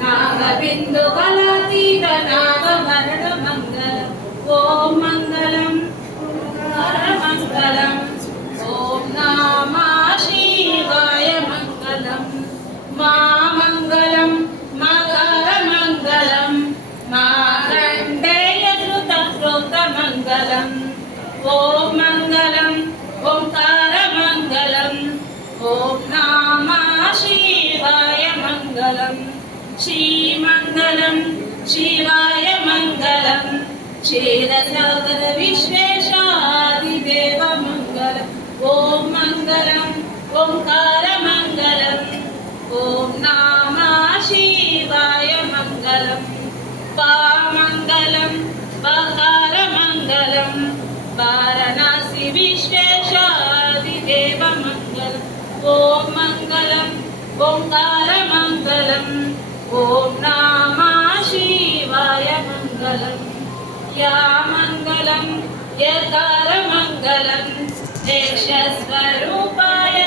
నాగబిందు కళాతీత నాగభరణ మంగళం ఓం మంగళం మంగళం ఓం నామా శివాయ మంగళం. మా మంగళం మకర మంగళం. మాకండేయ ధృత ధృత మంగళం. ఓం మంగళం. శ్రీమంగళం శివాయ మంగళం. క్షీరసాగర విశ్వేశాదిదేవ మంగళం. ఓం మంగళం ఓంకార మంగళం. ఓం నామా శివాయ మంగళం. పామంగళం బకార మంగళం. వారణాసి విశ్వేశాదిదేవ మంగళం. ఓం మంగళం ఓంకార మంగళం ఓం నామా శివాయ మంగళం యా మంగళం యకార మంగళం యక్షస్వరూపాయ